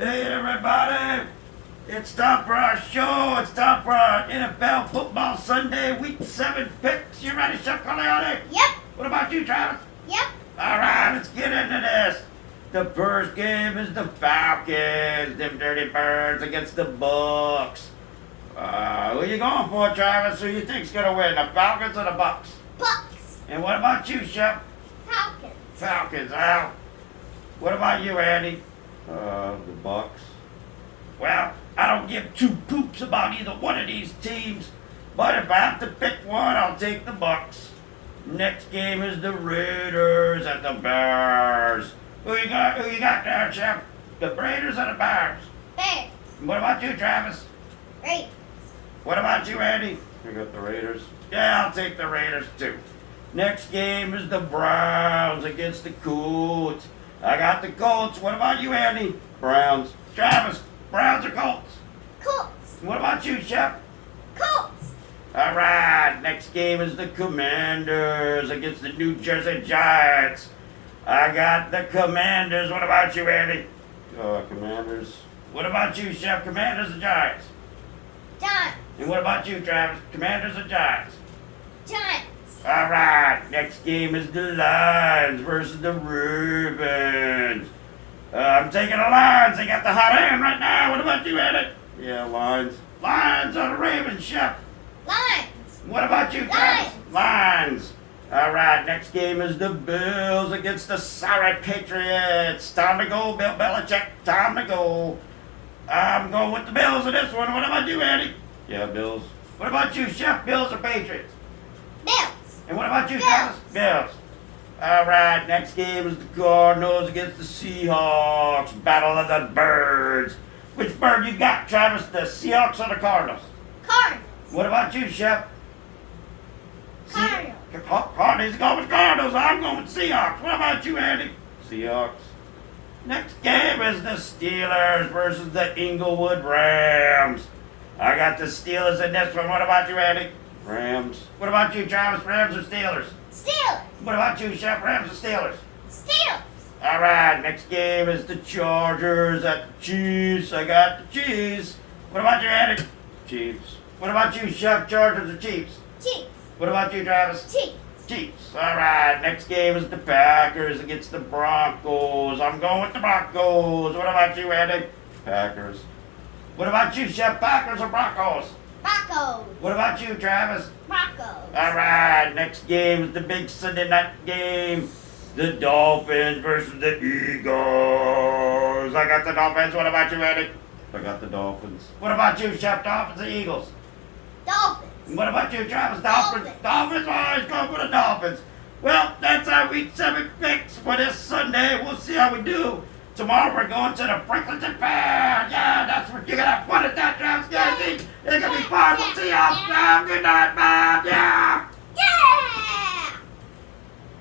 Hey everybody! It's time for our show. It's time for our NFL Football Sunday Week 7 picks. You ready, Chef Corleone? Yep. What about you, Travis? Yep. Alright, let's get into this. The first game is the Falcons, them dirty birds against the Bucks. Who you going for, Travis? Who you think's gonna win, the Falcons or the Bucks? Bucks. And what about you, Chef? Falcons. Falcons, Al. What about you, Andy? The Bucks. Well, I don't give two poops about either one of these teams, but if I have to pick one, I'll take the Bucks. Next game is the Raiders and the Bears. Who you got there, Chef? The Raiders or the Bears? Bears. What about you, Travis? Raiders. What about you, Andy? I got the Raiders. Yeah, I'll take the Raiders too. Next game is the Browns against the Colts. I got the Colts. What about you, Andy? Browns. Travis, Browns or Colts? Colts. What about you, Chef? Colts. All right, next game is the Commanders against the New Jersey Giants. I got the Commanders. What about you, Andy? Commanders. What about you, Chef? Commanders or Giants? Giants. And what about you, Travis? Commanders or Giants? Giants. All right, next game is the Lions versus the Ravens. I'm taking the Lions. They got the hot hand right now. What about you, Andy? Yeah, Lions. Lions or the Ravens, Chef? Lions. What about you, Travis? Lions. All right, next game is the Bills against the sorry Patriots. Time to go, Bill Belichick. Time to go. I'm going with the Bills in this one. What about you, Andy? Yeah, Bills. What about you, Chef? Bills or Patriots? Bills. And what about you, Bills. Travis? Bills. All right, next game is the Cardinals against the Seahawks. Battle of the Birds. Which bird you got, Travis? The Seahawks or the Cardinals? Cardinals. What about you, Chef? Cardinals. Cardinals going with Cardinals. I'm going with Seahawks. What about you, Andy? Seahawks. Next game is the Steelers versus the Inglewood Rams. I got the Steelers in this one. What about you, Andy? Rams. What about you, Travis? Rams or Steelers? Steelers. What about you, Chef? Rams or Steelers? Steelers. All right, next game is the Chargers at the Chiefs. I got the Chiefs. What about you, Andy? Chiefs. What about you, Chef? Chargers or Chiefs? Chiefs. What about you, Travis? Chiefs. Chiefs. All right, next game is the Packers against the Broncos. I'm going with the Broncos. What about you, Andy? Packers. What about you, Chef? Packers or Broncos? Broncos. What about you, Travis? Broncos. All right, next game is the big Sunday night game. The Dolphins versus the Eagles. I got the Dolphins. What about you, Andy? I got the Dolphins. What about you, Chef? Dolphins or Eagles? Dolphins. What about you, Travis? Dolphins. Dolphins. Always go for the Dolphins. Well, that's our Week 7 picks for this Sunday. We'll see how we do. Tomorrow we're going to the Franklinton Fair. Yeah, that's where you're going to have fun at that, Travis. Yeah.